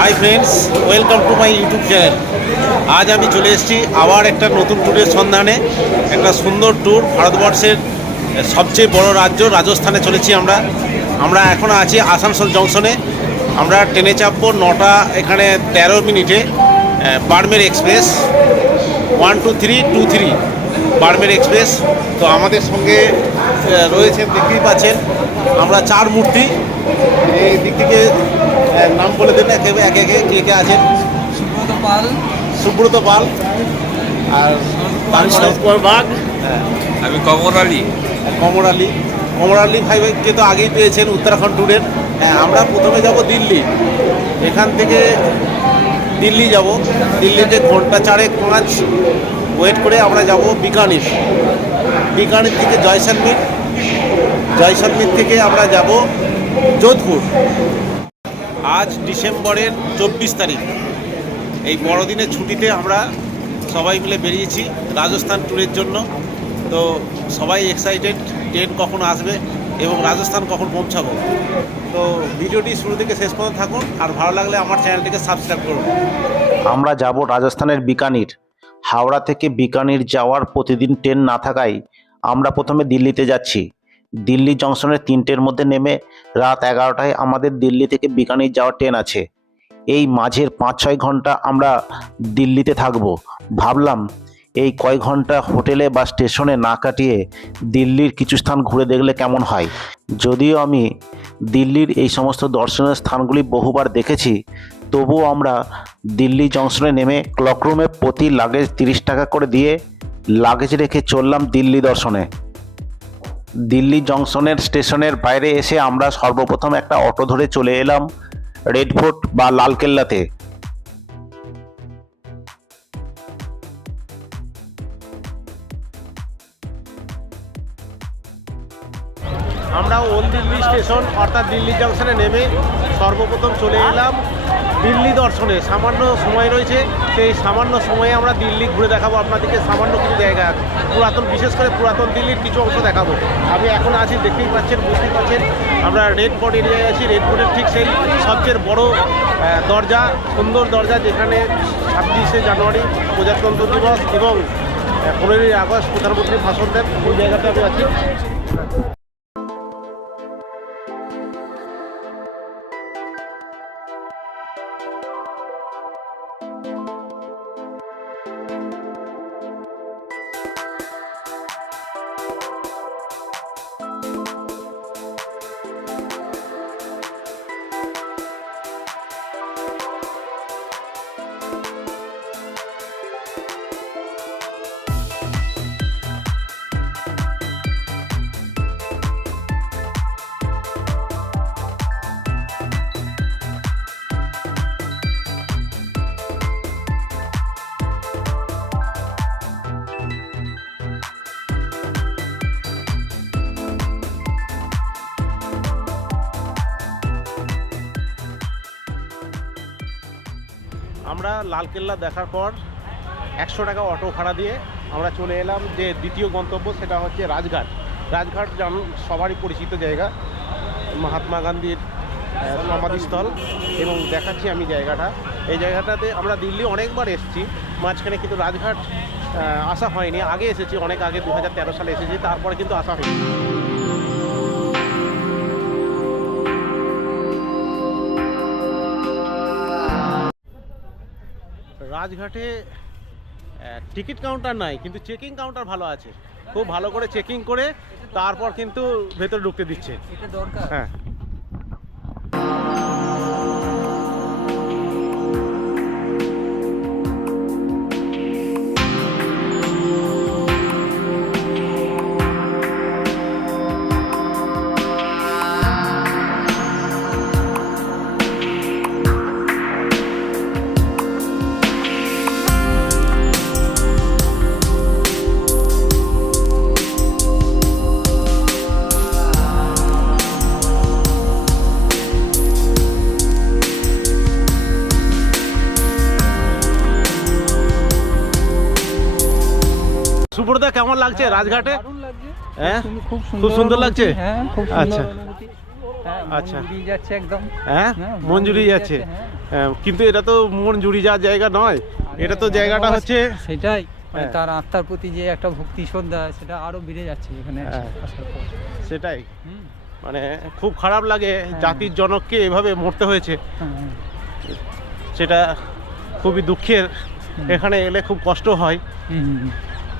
Hi friends, welcome to my YouTube channel. আজ আমি চলে এসেছি আবার একটা নতুন ট্যুরের সন্ধানে। একটা সুন্দর ট্যুর, ভারতবর্ষের সবচেয়ে বড় রাজ্য রাজস্থানে চলেছি আমরা এখন আছি আসানসোল জংশনে। আমরা ট্রেনে চাপবো 9টা এখানে 13 মিনিটে, বার্মের এক্সপ্রেস 12323 বার্মের এক্সপ্রেস। তো আমাদের সঙ্গে রয়েছেন, দেখতেই পাচ্ছেন আমরা 4 মূর্তি। এই দিক থেকে নাম বলে দেন একে একে কে কে আছেন। সুব্রত পাল আর বাঘ। আমি কমর আলী। কমর আলী ভাইকে তো আগেই পেয়েছেন উত্তরাখণ্ড ট্যুরের। আমরা প্রথমে যাব দিল্লি। এখান থেকে দিল্লি যাব। দিল্লিতে ঘন্টা 4-5 ওয়েট করে আমরা যাব বিকানির থেকে জয়সলমীর থেকে আমরা যাব যোধপুর। আজ ডিসেম্বরের 24 তারিখ। এই বড়দিনের ছুটিতে আমরা সবাই মিলে বেরিয়েছি রাজস্থান ট্যুরের জন্য। তো সবাই এক্সাইটেড ট্রেন কখন আসবে এবং রাজস্থান কখন পৌঁছাবো। তো ভিডিওটি শুরু থেকে শেষ পর্যন্ত থাকুন, আর ভালো লাগলে আমার চ্যানেলটিকে সাবস্ক্রাইব করুন। আমরা যাব রাজস্থানের বিকানির। হাওড়া থেকে বিকানির যাওয়ার প্রতিদিন ট্রেন না থাকায় আমরা প্রথমে দিল্লিতে যাচ্ছি। দিল্লি জংশনের 3টের মধ্যে নেমে রাত 11টায় আমাদের দিল্লি থেকে বিকানির যাওয়ার ট্রেন আছে। এই মাঝের 5-6 ঘন্টা আমরা দিল্লিতে থাকব। ভাবলাম এই কয়েক ঘন্টা হোটেলে বা স্টেশনে না কাটিয়ে দিল্লির কিছু স্থান ঘুরে দেখলে কেমন হয়। যদিও আমি দিল্লির এই সমস্ত দর্শনীয় স্থানগুলি বহুবার দেখেছি, তবুও আমরা দিল্লি জংশনে নেমে ক্লকরুমে প্রতি লাগেজ 30 টাকা করে দিয়ে লাগেজ রেখে চললাম দিল্লি দর্শনে। দিল্লি জংশনের স্টেশনের বাইরে এসে আমরা সর্বপ্রথম একটা অটো ধরে চলে এলাম রেড ফোর্ট বা লালকেল্লাতে। আমরা ওল্ড দিল্লি স্টেশন অর্থাৎ দিল্লি জংশনে নেমে সর্বপ্রথম চলে এলাম দিল্লি দর্শনে। সামান্য সময় রয়েছে, সেই সামান্য সময়ে আমরা দিল্লি ঘুরে দেখাবো আপনাদেরকে। সামান্য কিছু জায়গা পুরাতন, বিশেষ করে পুরাতন দিল্লির কিছু অংশ দেখাবো। আমি এখন আছি, বুঝতেই পাচ্ছেন আমরা রেড ফোর্ট এরিয়ায় আছি। রেড ফোর্টের ঠিক সেই সবচেয়ে বড় দরজা, সুন্দর দরজা, যেখানে 26শে জানুয়ারি প্রজাতন্ত্র দিবস এবং 15ই আগস্ট প্রধানমন্ত্রী ভাষণ দেন। ওই জায়গাতে আমি আছি। আমরা লালকেল্লা দেখার পর 100 টাকা অটো ভাড়া দিয়ে আমরা চলে এলাম যে দ্বিতীয় গন্তব্য, সেটা হচ্ছে রাজঘাট। রাজঘাট জানুন সবারই পরিচিত জায়গা, মহাত্মা গান্ধীর সমাধিস্থল। এবং দেখাচ্ছি আমি জায়গাটা। এই জায়গাটাতে আমরা দিল্লি অনেকবার এসেছি মাঝখানে, কিন্তু রাজঘাট আসা হয়নি। আগে এসেছি, অনেক আগে 2013 সালে এসেছি, তারপরে কিন্তু আসা হয়নি। রাজঘাটে টিকিট কাউন্টার নাই, কিন্তু চেকিং কাউন্টার ভালো আছে। খুব ভালো করে চেকিং করে তারপর কিন্তু ভেতরে ঢুকতে দিচ্ছে। এটা দরকার। হ্যাঁ, সুব্রত, কেমন লাগছে রাজঘাটে? হ্যাঁ, খুব সুন্দর লাগছে। আচ্ছা, আচ্ছা, যাচ্ছে একদম। হ্যাঁ, মঞ্জুরি যাচ্ছে। কিন্তু এটা তো মন জুড়ি যাওয়ার জায়গা নয়, এটা তো জায়গাটা হচ্ছে সেটাই মানে হ্যাঁ। তার আত্মার প্রতি যে একটা ভক্তি শ্রদ্ধা সেটা আরো বেড়ে যাচ্ছে এখানে হ্যাঁ। আসার পর। সেটাই, হুম, মানে খুব খারাপ লাগে জাতির জনককে এভাবে মরতে হয়েছে, হ্যাঁ, হ্যাঁ। সেটা খুবই দুঃখের। এখানে এলে খুব কষ্ট হয়, হুম, হুম, হুম।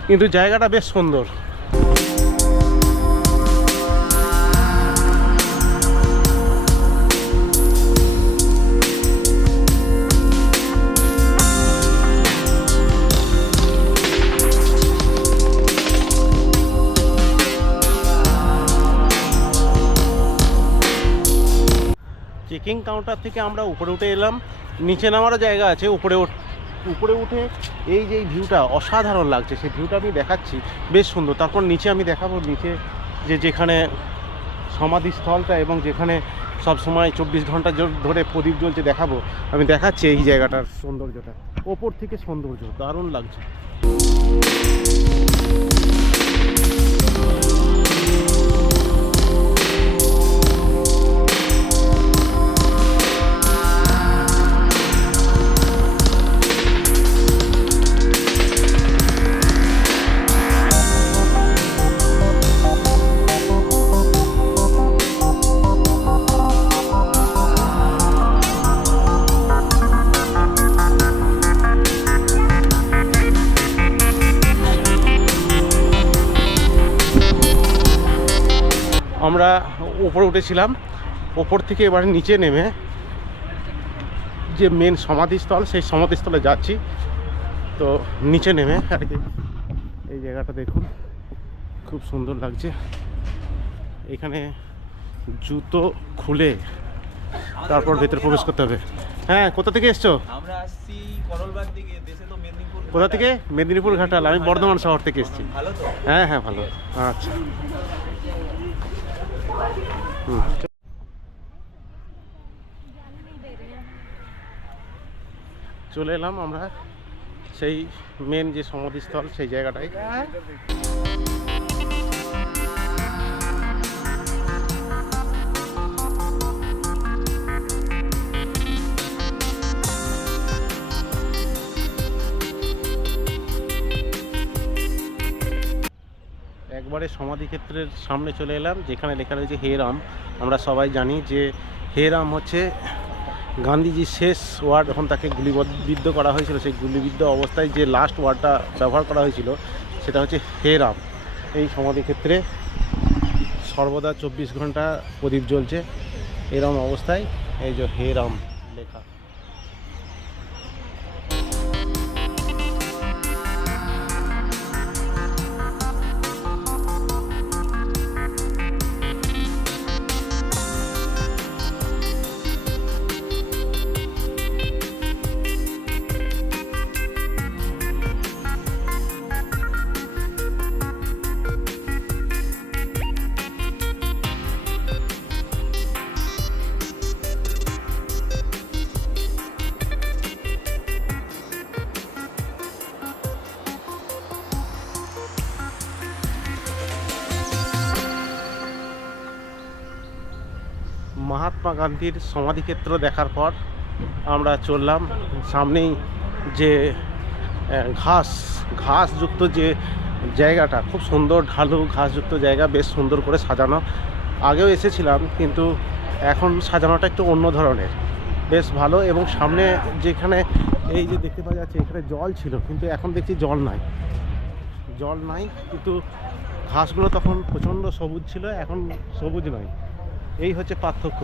কিন্তু জায়গাটা বেশ সুন্দর। চেকিং কাউন্টার থেকে আমরা উপরে উঠে এলাম, নিচে নামারও জায়গা আছে। উপরে উঠে এই যে ভিউটা অসাধারণ লাগছে, সেই ভিউটা আমি দেখাচ্ছি, বেশ সুন্দর। তারপর নিচে আমি দেখাবো, নিচে যেখানে সমাধিস্থলটা এবং যেখানে সব সময় 24 ঘন্টা ধরে প্রদীপ জ্বলছে দেখাবো, আমি দেখাচ্ছি এই জায়গাটার সৌন্দর্যটা। ওপর থেকে সৌন্দর্য দারুণ লাগছে। আমরা উপরে উঠেছিলাম, ওপর থেকে এবারে নিচে নেমে যে মেন সমাধিস্থল, সেই সমাধিস্থলে যাচ্ছি। তো নিচে নেমে আর কি এই জায়গাটা দেখুন, খুব সুন্দর লাগছে। এখানে জুতো খুলে তারপর ভেতরে প্রবেশ করতে হবে। হ্যাঁ, কোথা থেকে এসছো? আমরা আসছি করলবাগ থেকে, দেশে তো মেদিনীপুর। কোথা থেকে? মেদিনীপুর ঘাটাল। আমি বর্ধমান শহর থেকে এসেছি। ভালো তো? হ্যাঁ হ্যাঁ, ভালো। আচ্ছা, হুম। চলে এলাম আমরা সেই মেন যে সমাধিস্থল, সেই জায়গাটায়। একবারে সমাধিক্ষেত্রের সামনে চলে এলাম, যেখানে লেখা রয়েছে হে রাম। আমরা সবাই জানি যে হে রাম হচ্ছে গান্ধীজির শেষ ওয়ার্ড। যখন তাকে গুলিবিদ্ধ করা হয়েছিল, সেই গুলিবিদ্ধ অবস্থায় যে লাস্ট ওয়ার্ডটা ব্যবহার করা হয়েছিল সেটা হচ্ছে হে রাম। এই সমাধিক্ষেত্রে সর্বদা 24 ঘন্টা প্রদীপ জ্বলছে এরম অবস্থায়, এই যে হে রাম লেখা। মহাত্মা গান্ধীর সমাধিক্ষেত্র দেখার পর আমরা চললাম সামনেই যে ঘাসযুক্ত যে জায়গাটা, খুব সুন্দর ঢালু ঘাসযুক্ত জায়গা, বেশ সুন্দর করে সাজানো। আগেও এসেছিলাম, কিন্তু এখন সাজানোটা একটু অন্য ধরনের, বেশ ভালো। এবং সামনে যেখানে এই যে দেখতে পাওয়া যাচ্ছে, এখানে জল ছিল, কিন্তু এখন দেখছি জল নাই, কিন্তু ঘাসগুলো তখন প্রচণ্ড সবুজ ছিল, এখন সবুজ নয়। এই হচ্ছে পার্থক্য।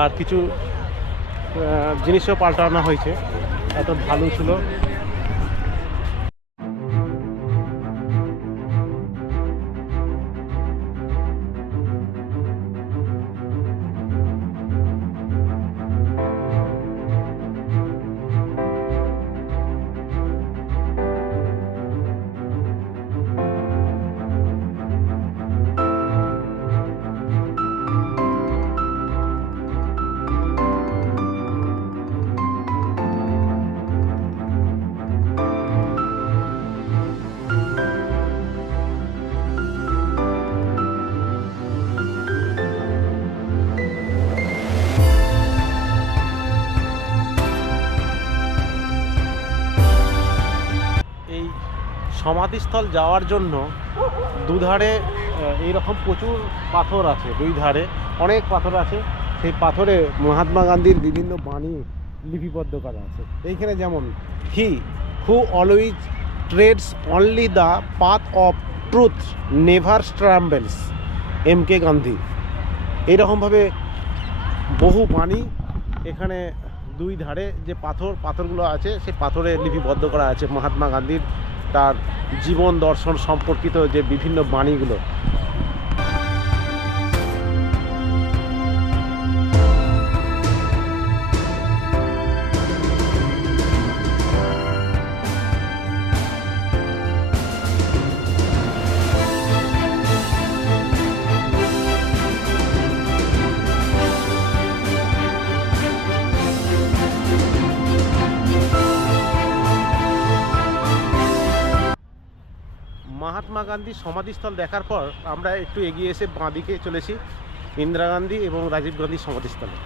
আর কিছু জিনিসও পাল্টানো হয়েছে, এত ভালো ছিল। সমাধিস্থল যাওয়ার জন্য দুধারে এইরকম প্রচুর পাথর আছে, দুই ধারে অনেক পাথর আছে। সেই পাথরে মহাত্মা গান্ধীর বিভিন্ন বাণী লিপিবদ্ধ করা আছে। এইখানে যেমন he who always treads only the path of truth never stumbles, MK Gandhi. এইরকমভাবে বহু বাণী এখানে দুই ধারে যে পাথরগুলো আছে সেই পাথরে লিপিবদ্ধ করা আছে মহাত্মা গান্ধীর তার জীবন দর্শন সম্পর্কিত যে বিভিন্ন বাণীগুলো। মহাত্মা গান্ধীর সমাধিস্থল দেখার পর আমরা একটু এগিয়ে এসে বাঁদিকে চলেছি ইন্দিরা গান্ধী এবং রাজীব গান্ধীর সমাধিস্থলে।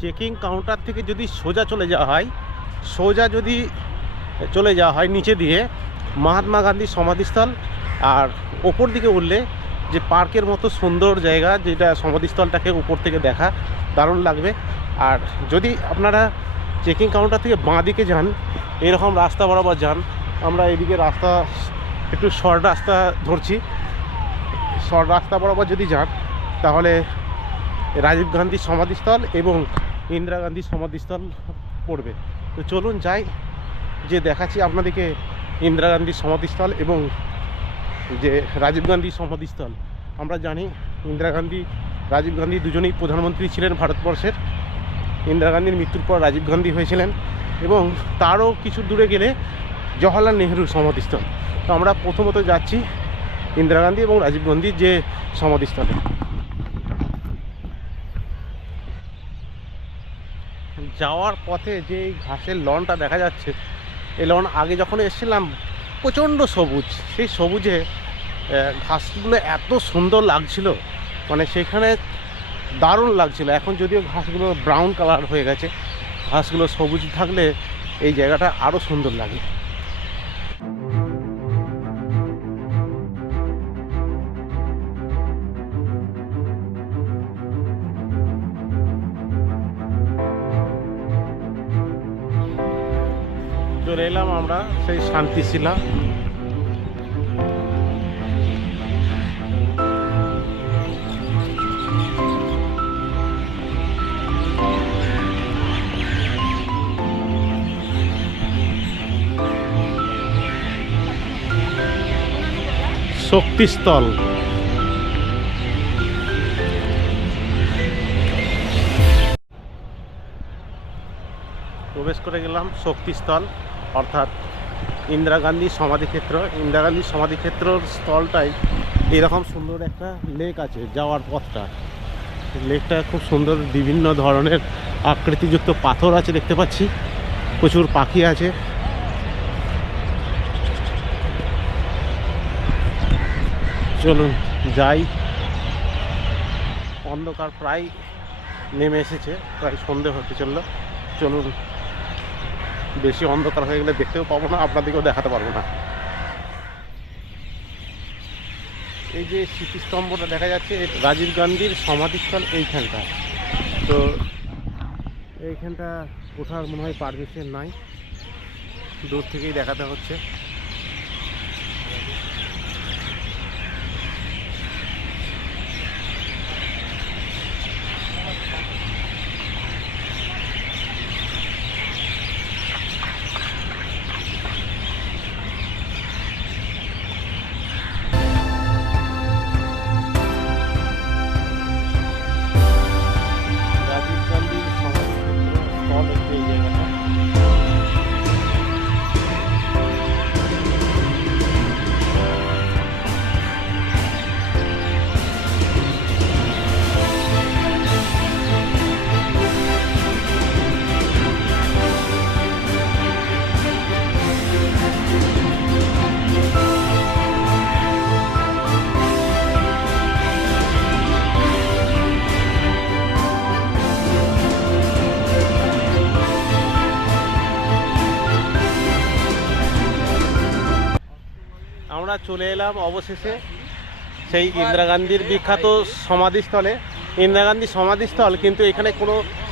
চেকিং কাউন্টার থেকে যদি সোজা চলে যাওয়া হয় নিচে দিয়ে মহাত্মা গান্ধীর সমাধিস্থল, আর ওপর দিকে উঠলে যে পার্কের মতো সুন্দর জায়গা, যেটা সমাধিস্থলটাকে উপর থেকে দেখা দারুণ লাগবে। আর যদি আপনারা চেকিং কাউন্টার থেকে বাঁ দিকে যান, এরকম রাস্তা বরাবর যান, আমরা এদিকে রাস্তা একটু শর্ট রাস্তা ধরছি, শর্ট রাস্তা বরাবর যদি যান তাহলে রাজীব গান্ধীর সমাধিস্থল এবং ইন্দিরা গান্ধীর সমাধিস্থল পড়বে। তো চলুন যাই, যে দেখাচ্ছি আপনাদেরকে ইন্দিরা গান্ধীর সমাধিস্থল এবং যে রাজীব গান্ধীর সমাধিস্থল। আমরা জানি ইন্দিরা গান্ধী রাজীব গান্ধী দুজনেই প্রধানমন্ত্রী ছিলেন ভারতবর্ষের। ইন্দিরা গান্ধীর মৃত্যুর পর রাজীব গান্ধী হয়েছিলেন এবং তারও কিছু দূরে গেলে জওহরলাল নেহরুর সমাধিস্থল। তো আমরা প্রথমত যাচ্ছি ইন্দিরা গান্ধী এবং রাজীব গান্ধীর যে সমাধিস্থলে। যাওয়ার পথে যে ঘাসের লনটা দেখা যাচ্ছে, এই লন আগে যখন এসেছিলাম প্রচণ্ড সবুজ, সেই সবুজে ঘাসগুলো এত সুন্দর লাগছিল, মানে সেখানে দারুণ লাগছিল। এখন যদিও ঘাসগুলো ব্রাউন কালার হয়ে গেছে, ঘাসগুলো সবুজ থাকলে এই জায়গাটা আরও সুন্দর লাগে। চলে এলাম আমরা সেই শান্তিশিলা। শক্তিস্থল। প্রবেশ করে গেলাম শক্তিস্থল, অর্থাৎ ইন্দিরা গান্ধীর সমাধিক্ষেত্র। ইন্দিরা গান্ধীর সমাধিক্ষেত্রর স্থলটাই এরকম সুন্দর একটা লেক আছে, যাওয়ার পথটা। লেকটা খুব সুন্দর, বিভিন্ন ধরনের আকৃতিযুক্ত পাথর আছে দেখতে পাচ্ছি, প্রচুর পাখি আছে। চলুন যাই, অন্ধকার প্রায় নেমে এসেছে, প্রায় সন্ধে হতে চললো। চলুন, বেশি অন্ধকার হয়ে গেলে দেখতেও পাবো না, আপনাদেরকেও দেখাতে পারবো না। এই যে স্মৃতিস্তম্ভটা দেখা যাচ্ছে, রাজীব গান্ধীর সমাধিস্থল এইখানটা। তো এইখানটা ওঠার মনে হয় পারমিশন নাই, দূর থেকেই দেখাতে হচ্ছে। চলে এলাম অবশেষে সেই ইন্দিরা গান্ধীর বিখ্যাত সমাধিস্থলে। ইন্দিরা গান্ধী সমাধিস্থল, কিন্তু এখানে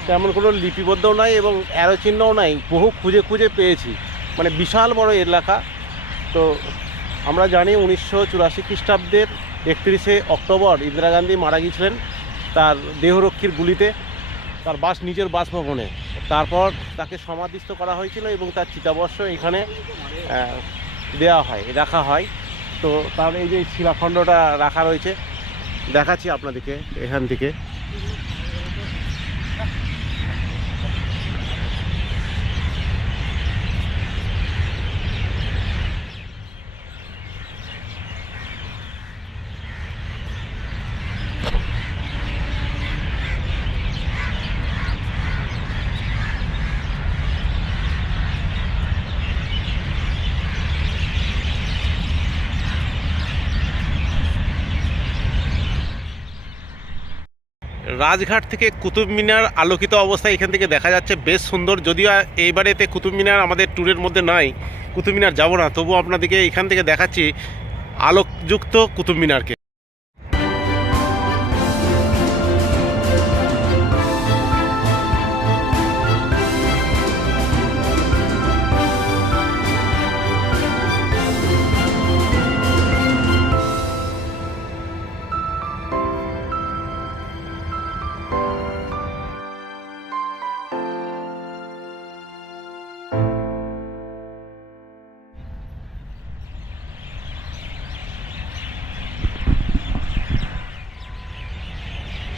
তেমন কোনো লিপিবদ্ধ নাই এবং অ্যারো চিহ্নও নাই। বহু খুঁজে খুঁজে পেয়েছি, মানে বিশাল বড় এলাকা। তো আমরা জানি 1984 খ্রিস্টাব্দের 31শে অক্টোবর ইন্দিরা গান্ধী মারা গিয়েছিলেন তার দেহরক্ষীর গুলিতে, তার নিজের বাসভবনে। তারপর তাকে সমাধিস্থ করা হয়েছিল এবং তার চিতাভস্ম এখানে রাখা হয়। তো তার এই যে শিলাখণ্ডটা রাখা রয়েছে, দেখাচ্ছি আপনাদেরকে এখান থেকে। রাজঘাট থেকে কুতুব মিনার আলোকিত অবস্থায় এখান থেকে দেখা যাচ্ছে, বেশ সুন্দর। যদিও এইবারেতে কুতুব মিনার আমাদের ট্যুরের মধ্যে নাই, কুতুব মিনার যাবো না, তবুও আপনাদেরকে এখান থেকে দেখাচ্ছি আলোকযুক্ত কুতুব মিনারকে।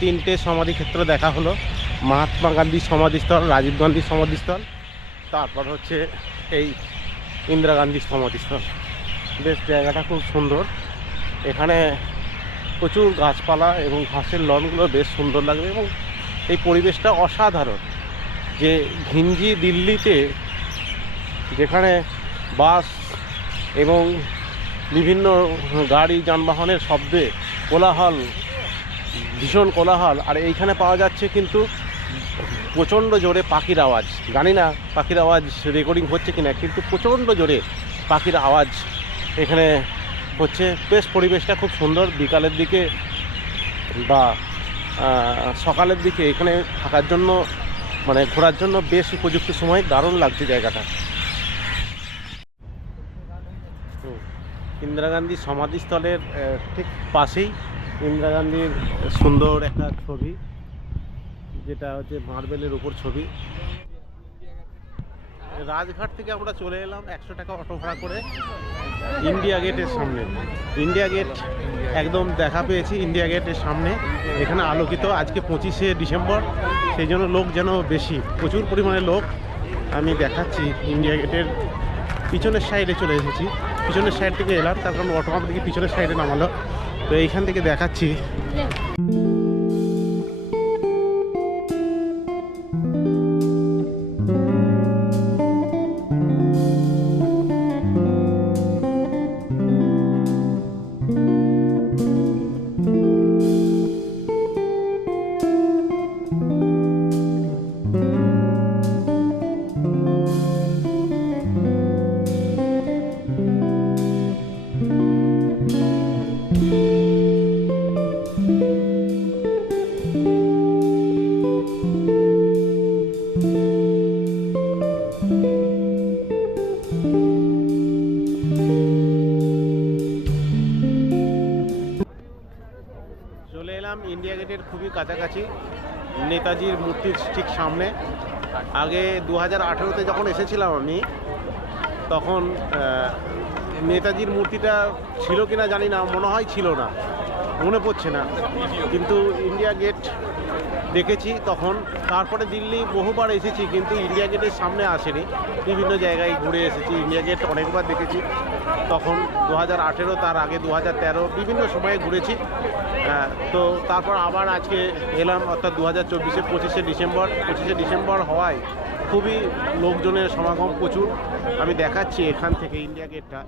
তিনটে সমাধিক্ষেত্র দেখা হলো, মহাত্মা গান্ধীর সমাধিস্থল, রাজীব গান্ধীর সমাধিস্থল, তারপর হচ্ছে এই ইন্দিরা গান্ধীর সমাধিস্থল। বেশ জায়গাটা খুব সুন্দর, এখানে প্রচুর গাছপালা এবং ঘাসের লনগুলো বেশ সুন্দর লাগবে এবং এই পরিবেশটা অসাধারণ। যে ঘিঞ্জি দিল্লিতে যেখানে বাস এবং বিভিন্ন গাড়ি যানবাহনের শব্দে কোলাহল, ভীষণ কোলাহল, আর এইখানে পাওয়া যাচ্ছে কিন্তু প্রচণ্ড জোরে পাখির আওয়াজ। জানি না পাখির আওয়াজ রেকর্ডিং হচ্ছে কিনা, কিন্তু প্রচণ্ড জোরে পাখির আওয়াজ এখানে হচ্ছে। বেশ পরিবেশটা খুব সুন্দর। বিকালের দিকে বা সকালের দিকে এখানে থাকার জন্য, মানে ঘোরার জন্য বেশ উপযুক্ত সময়, দারুণ লাগছে জায়গাটা। ইন্দিরা গান্ধী সমাধিস্থলের ঠিক পাশেই ইন্দিরা গান্ধীর সুন্দর একটা ছবি, যেটা হচ্ছে মার্বেলের উপর ছবি। রাজঘাট থেকে আমরা চলে এলাম 100 টাকা অটো ভাড়া করে ইন্ডিয়া গেটের সামনে। ইন্ডিয়া গেট একদম দেখা পেয়েছি, ইন্ডিয়া গেটের সামনে। এখানে আলোকিত, আজকে 25শে ডিসেম্বর, সেই জন্য লোক যেন বেশি, প্রচুর পরিমাণে লোক। আমি দেখাচ্ছি ইন্ডিয়া গেটের পিছনের সাইডে চলে এসেছি, পিছনের সাইড থেকে এলাম, তার কারণ অটো আমাদেরকে পিছনের সাইডে নামালো। তো এইখান থেকে দেখাচ্ছি। চলে এলাম ইন্ডিয়া গেটের খুবই কাছাকাছি, নেতাজির মূর্তির ঠিক সামনে। আগে 2018-তে যখন এসেছিলাম আমি, তখন নেতাজির মূর্তিটা ছিল কিনা জানি না, মনে হয় ছিল না, মনে পড়ছে না, কিন্তু ইন্ডিয়া গেট দেখেছি তখন। তারপরে দিল্লি বহুবার এসেছি, কিন্তু ইন্ডিয়া গেটের সামনে আসেনি। বিভিন্ন জায়গায় ঘুরে এসেছি, ইন্ডিয়া গেট অনেকবার দেখেছি, তখন 2018, তার আগে 2013, বিভিন্ন সময়ে ঘুরেছি। তো তারপর আবার আজকে এলাম, অর্থাৎ 2024-এ 25শে ডিসেম্বর হওয়ায় খুবই লোকজনের সমাগম প্রচুর। আমি দেখাচ্ছি এখান থেকে ইন্ডিয়া গেটটা।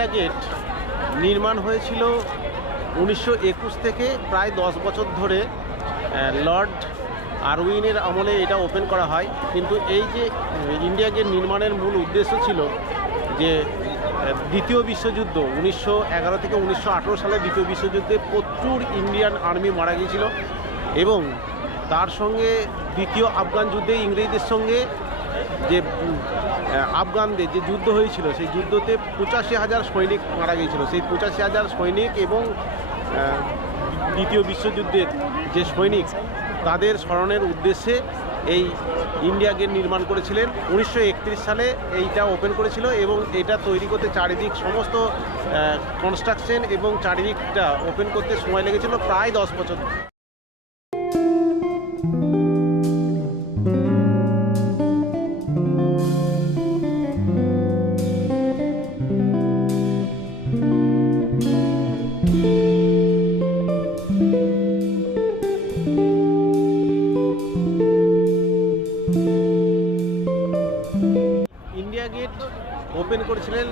ইন্ডিয়া গেট নির্মাণ হয়েছিল 1921 থেকে প্রায় 10 বছর ধরে লর্ড আরউইনের আমলে এটা ওপেন করা হয়। কিন্তু এই যে ইন্ডিয়া গেট নির্মাণের মূল উদ্দেশ্য ছিল যে দ্বিতীয় বিশ্বযুদ্ধ 1911 থেকে 1918 সালে দ্বিতীয় বিশ্বযুদ্ধে প্রচুর ইন্ডিয়ান আর্মি মারা গিয়েছিল এবং তার সঙ্গে দ্বিতীয় আফগান যুদ্ধে ইংরেজদের সঙ্গে যে আফগানদের যে যুদ্ধ হয়েছিল সেই যুদ্ধতে 85,000 সৈনিক মারা গিয়েছিল। সেই 85,000 সৈনিক এবং দ্বিতীয় বিশ্বযুদ্ধের যে সৈনিক তাদের স্মরণের উদ্দেশ্যে এই ইন্ডিয়া গেট নির্মাণ করেছিলেন। 1931 সালে এইটা ওপেন করেছিল এবং এটা তৈরি করতে চারিদিক সমস্ত কনস্ট্রাকশন এবং চারিদিকটা ওপেন করতে সময় লেগেছিল প্রায় 10 বছর। ইন্ডিয়া গেট ওপেন করেছিলেন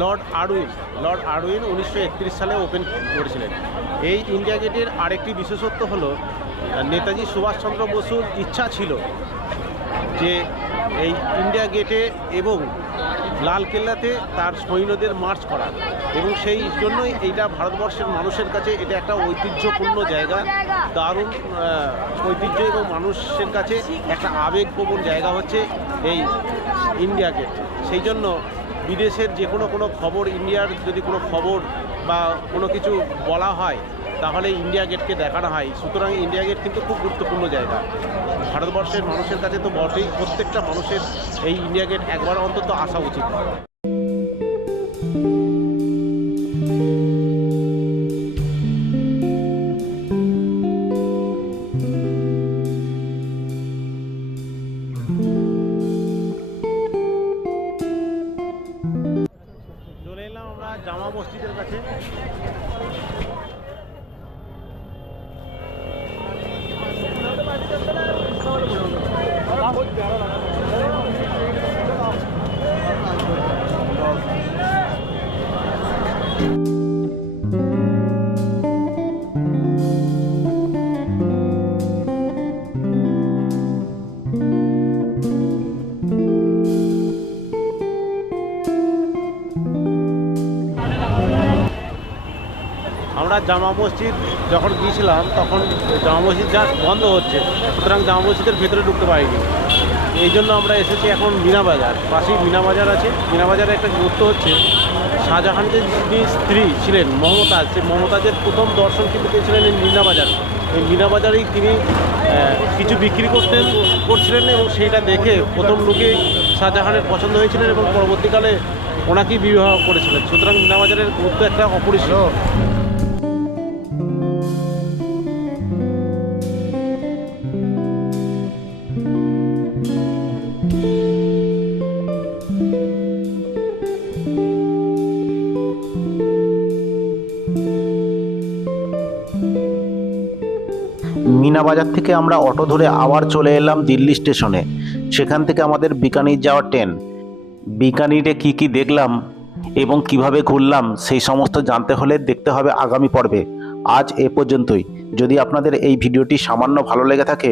লর্ড আরউইন। লর্ড আরউইন 1931 সালে ওপেন করেছিলেন। এই ইন্ডিয়া গেটের আরেকটি বিশেষত্ব হলো নেতাজি সুভাষচন্দ্র বসুর ইচ্ছা ছিল যে এই ইন্ডিয়া গেটে এবং লালকেল্লাতে তার সৈন্যদের মার্চ করা এবং সেই জন্যই এইটা ভারতবর্ষের মানুষের কাছে এটা একটা ঐতিহ্যপূর্ণ জায়গা, দারুণ ঐতিহ্য এবং মানুষের কাছে একটা আবেগপ্রবণ জায়গা হচ্ছে এই ইন্ডিয়া গেট। সেই জন্য বিদেশের যে কোনো খবর, ইন্ডিয়ার যদি কোনো খবর বা কোনো কিছু বলা হয় তাহলে ইন্ডিয়া গেটকে দেখানো হয়। সুতরাং ইন্ডিয়া গেট কিন্তু খুব গুরুত্বপূর্ণ জায়গা ভারতবর্ষের মানুষের কাছে তো বটেই, প্রত্যেকটা মানুষের এই ইন্ডিয়া গেট একবার অন্তত আসা উচিত। চলে এলাম আমরা জামা মসজিদের কাছে। আমরা জামা মসজিদ যখন গিয়েছিলাম তখন জামা মসজিদ জাস্ট বন্ধ হচ্ছে, সুতরাং জামা মসজিদের ভেতরে ঢুকতে পারিনি। এই জন্য আমরা এসেছি এখন মিনা বাজার। পাশেই মিনা বাজার আছে। মিনা বাজারে একটা গুরুত্ব হচ্ছে শাহজাহানের যিনি স্ত্রী ছিলেন মমতাজ, সেই মমতাজের প্রথম দর্শন কিন্তু পেয়েছিলেন এই মিনা বাজার। এই মিনা বাজারেই তিনি কিছু বিক্রি করছিলেন এবং সেইটা দেখে প্রথম লোকেই শাহজাহানের পছন্দ হয়েছিলেন এবং পরবর্তীকালে ওনাকেই বিবাহ করেছিলেন। সুতরাং মিনা বাজারের গুরুত্ব একটা অপরিসীম। মিনা বাজার থেকে আমরা অটো ধরে আবার চলে এলাম দিল্লি স্টেশনে। সেখান থেকে আমাদের বিকানির যাওয়ার ট্রেন। বিকানিরে কি কি দেখলাম এবং কিভাবে ঘুরলাম সেই সমস্ত জানতে হলে দেখতে হবে আগামী পর্বে। আজ এ পর্যন্তই। যদি আপনাদের এই ভিডিওটি সামান্য ভালো লেগে থাকে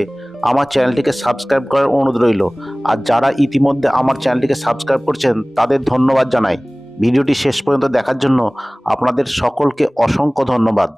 আমার চ্যানেলটিকে সাবস্ক্রাইব করার অনুরোধ রইল। আর যারা ইতিমধ্যে আমার চ্যানেলটিকে সাবস্ক্রাইব করছেন তাদের ধন্যবাদ জানাই। ভিডিওটি শেষ পর্যন্ত দেখার জন্য আপনাদের সকলকে অসংখ্য ধন্যবাদ।